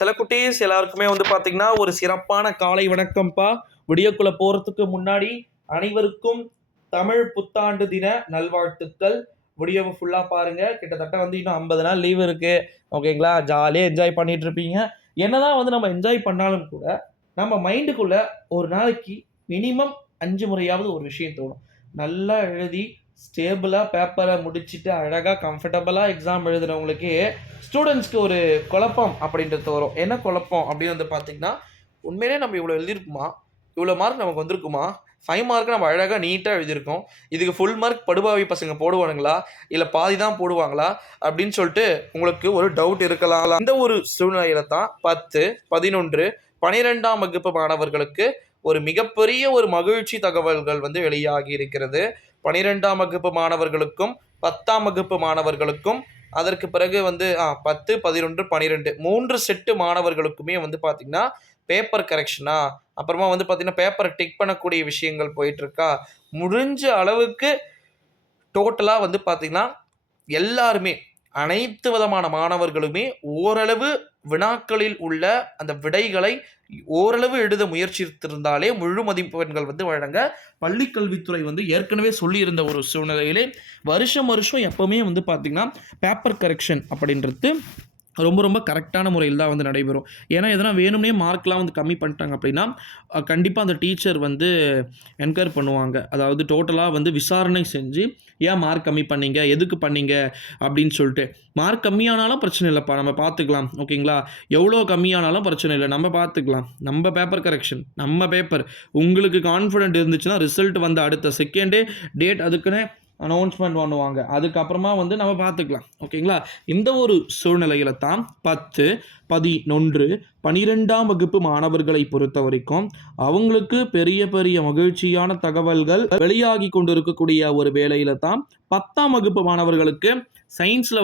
தலைக்குட்டீஸ் எல்லாருக்குமே பார்த்தீங்கன்னா ஒரு சிறப்பான காலை வணக்கம்ப்பா. வீடியோக்குள்ள போறதுக்கு முன்னாடி அனைவருக்கும் தமிழ் புத்தாண்டு தின நல்வாழ்த்துக்கள். வீடியோவை ஃபுல்லாக பாருங்க. கிட்டத்தட்ட இன்னும் 50 நாள் லீவ் இருக்கு. ஓகேங்களா, ஜாலியாக என்ஜாய் பண்ணிட்டு இருப்பீங்க. என்னதான் நம்ம என்ஜாய் பண்ணாலும் கூட நம்ம மைண்டுக்குள்ள ஒரு நாளைக்கு மினிமம் 5 முறையாவது ஒரு விஷயம் தோணும். நல்லா எழுதி ஸ்டேபிளாக பேப்பரை முடிச்சுட்டு அழகாக கம்ஃபர்டபுளாக எக்ஸாம் எழுதுறவங்களுக்கே ஸ்டூடெண்ட்ஸ்க்கு ஒரு குழப்பம் அப்படின்றது வரும். என்ன குழப்பம் அப்படின்னு பார்த்தீங்கன்னா, உண்மையிலே நம்ம இவ்வளோ எழுதியிருக்குமா, இவ்வளோ மார்க் நமக்கு வந்திருக்குமா, 5 மார்க் நம்ம அழகாக நீட்டாக எழுதியிருக்கோம், இதுக்கு ஃபுல் மார்க் படுபாவி பசங்க போடுவானுங்களா, இல்லை பாதி தான் போடுவாங்களா அப்படின்னு சொல்லிட்டு உங்களுக்கு ஒரு டவுட் இருக்கலாம். இந்த ஒரு சூழ்நிலையில தான் 10, 11, 12ஆம் வகுப்பு மாணவர்களுக்கு ஒரு மிகப்பெரிய ஒரு மகிழ்ச்சி தகவல்கள் வெளியாகி இருக்கிறது. 12ஆம் வகுப்பு மாணவர்களுக்கும் 10ஆம் வகுப்பு மாணவர்களுக்கும் அதற்கு பிறகு 10, 11, 12 3 செட்டு மாணவர்களுக்குமே பார்த்தீங்கன்னா பேப்பர் கரெக்ஷனா, அப்புறமா பார்த்தீங்கன்னா பேப்பரை டிக் பண்ணக்கூடிய விஷயங்கள் போயிட்டு இருக்கா. முடிஞ்ச அளவுக்கு டோட்டலாக பார்த்தீங்கன்னா எல்லாருமே அனைத்து விதமான மாணவர்களுமே ஓரளவு வினாக்களில் உள்ள அந்த விடைகளை ஓரளவு எழுத முயற்சித்திருந்தாலே முழு மதிப்பெண்கள் வழங்க பள்ளிக்கல்வித்துறை ஏற்கனவே சொல்லியிருந்த ஒரு சூழ்நிலையிலே வருஷம் எப்பவுமே பார்த்தீங்கன்னா பேப்பர் கரெக்ஷன் அப்படின்றது ரொம்ப ரொம்ப கரெக்டான முறையில் தான் நடைபெறும். ஏன்னா எதனா வேணும்னே மார்க்லாம் கம்மி பண்ணிட்டாங்க அப்படின்னா கண்டிப்பாக அந்த டீச்சர் என்கொயர் பண்ணுவாங்க. அதாவது டோட்டலாக விசாரணை செஞ்சு ஏன் மார்க் கம்மி பண்ணீங்க, எதுக்கு பண்ணீங்க அப்படின்னு சொல்லிட்டு. மார்க் கம்மியானாலும் பிரச்சனை இல்லைப்பா, நம்ம பார்த்துக்கலாம். ஓகேங்களா, எவ்வளோ கம்மியானாலும் பிரச்சனை இல்லை, நம்ம பார்த்துக்கலாம். நம்ம பேப்பர் கரெக்ஷன், நம்ம பேப்பர். உங்களுக்கு கான்ஃபிடென்ட் இருந்துச்சுன்னா ரிசல்ட் அடுத்த செகண்டே டேட் அதுக்குன்னு அனௌன்ஸ்மெண்ட் பண்ணுவாங்க. அதுக்கப்புறமா நம்ம பார்த்துக்கலாம். ஓகேங்களா, இந்த ஒரு சூழ்நிலையில தான் 10, 11, 12ஆம் வகுப்பு மாணவர்களை பொறுத்த வரைக்கும் அவங்களுக்கு பெரிய பெரிய மகிழ்ச்சியான தகவல்கள் வெளியாகி கொண்டிருக்கக்கூடிய ஒரு வேளையில தான் 10ஆம் வகுப்பு மாணவர்களுக்கு சயின்ஸில்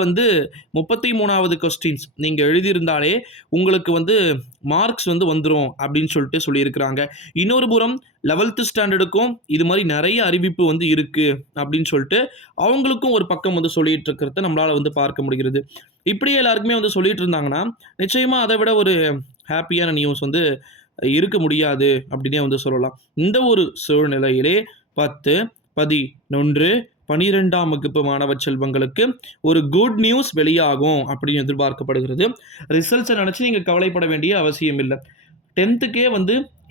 33வது கொஸ்டின்ஸ் நீங்கள் எழுதியிருந்தாலே உங்களுக்கு மார்க்ஸ் வந்துடும் அப்படின்னு சொல்லியிருக்கிறாங்க. இன்னொரு புறம் 11th ஸ்டாண்டர்டுக்கும் இது மாதிரி நிறைய அறிவிப்பு இருக்குது அப்படின்னு சொல்லிட்டு அவங்களுக்கும் ஒரு பக்கம் சொல்லிட்டு இருக்கிறத நம்மளால் பார்க்க முடிகிறது. இப்படியே எல்லாருக்குமே சொல்லிட்டு இருந்தாங்கன்னா நிச்சயமாக அதை விட ஒரு ஹாப்பியான நியூஸ் இருக்க முடியாது அப்படின்னே சொல்லலாம். இந்த ஒரு சூழ்நிலையிலே 10, 11, 12ஆம் வகுப்பு மாணவ செல்வங்களுக்கு ஒரு குட் நியூஸ் வெளியாகும் அப்படின்னு எதிர்பார்க்கப்படுகிறது. ரிசல்ட்ஸை நினச்சி நீங்கள் கவலைப்பட வேண்டிய அவசியம் இல்லை. 10த்துக்கே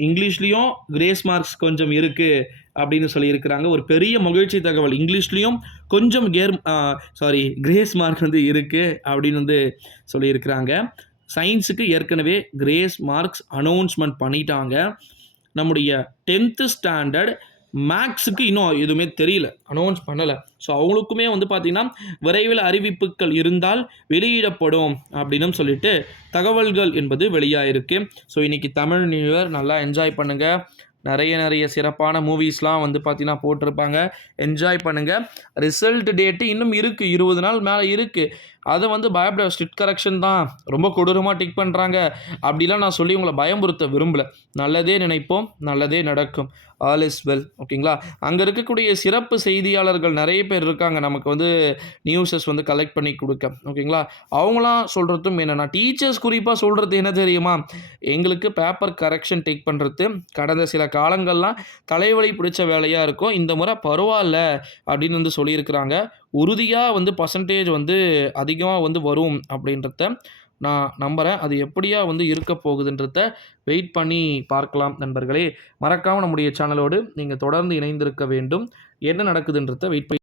இங்கிலீஷ்லேயும் கிரேஸ் மார்க்ஸ் கொஞ்சம் இருக்குது அப்படின்னு சொல்லியிருக்கிறாங்க. ஒரு பெரிய மகிழ்ச்சி தகவல். இங்கிலீஷ்லேயும் கொஞ்சம் கிரேஸ் மார்க் இருக்குது அப்படின்னு சொல்லியிருக்கிறாங்க. சயின்ஸுக்கு ஏற்கனவே கிரேஸ் மார்க்ஸ் அனௌன்ஸ்மெண்ட் பண்ணிட்டாங்க. நம்முடைய 10th ஸ்டாண்டர்ட் மேக்ஸுக்கு இன்னும் எதுவுமே தெரியல, அனௌன்ஸ் பண்ணலை. ஸோ அவங்களுக்குமே பார்த்தீங்கன்னா விரைவில் அறிவிப்புகள் இருந்தால் வெளியிடப்படும் அப்படின்னு சொல்லிட்டு தகவல்கள் என்பது வெளியாயிருக்கு. ஸோ இன்றைக்கி தமிழ் நியூ இயர் நல்லா என்ஜாய் பண்ணுங்கள். நிறைய சிறப்பான மூவிஸ்லாம் பார்த்தீங்கன்னா போட்டிருப்பாங்க, என்ஜாய் பண்ணுங்கள். ரிசல்ட் டேட்டு இன்னும் இருக்குது, 20 நாள் மேலே இருக்குது. அதை பயப்பட ஸ்ட்ரிக்ட் கரெக்ஷன் தான், ரொம்ப கொடூரமாக டிக் பண்ணுறாங்க அப்படிலாம் நான் சொல்லி உங்களை பயமுறுத்த விரும்பலை. நல்லதே நினைப்போம், நல்லதே நடக்கும். All is well. ஓகேங்களா, அங்கே இருக்கக்கூடிய சிறப்பு செய்தியாளர்கள் நிறைய பேர் இருக்காங்க நமக்கு நியூஸஸ் கலெக்ட் பண்ணி கொடுக்க. ஓகேங்களா, அவங்களாம் சொல்கிறதும் என்னென்னா, டீச்சர்ஸ் குறிப்பாக சொல்கிறது என்ன தெரியுமா, எங்களுக்கு பேப்பர் கரெக்ஷன் டிக் பண்ணுறது கடந்த சில காலங்கள்லாம் தலைவலி பிடிச்ச வேலையாக இருக்கும், இந்த முறை பரவாயில்ல அப்படின்னு சொல்லியிருக்கிறாங்க. உறுதியாக பர்சன்டேஜ் அதிகமாக வரும் அப்படின்றத நான் நம்புகிறேன். அது எப்படியா இருக்க போகுதுன்றத வெயிட் பண்ணி பார்க்கலாம் நண்பர்களே. மறக்காமல் நம்முடைய சேனலோடு நீங்கள் தொடர்ந்து இணைந்திருக்க வேண்டும். என்ன நடக்குதுன்றத வெயிட் பண்ணி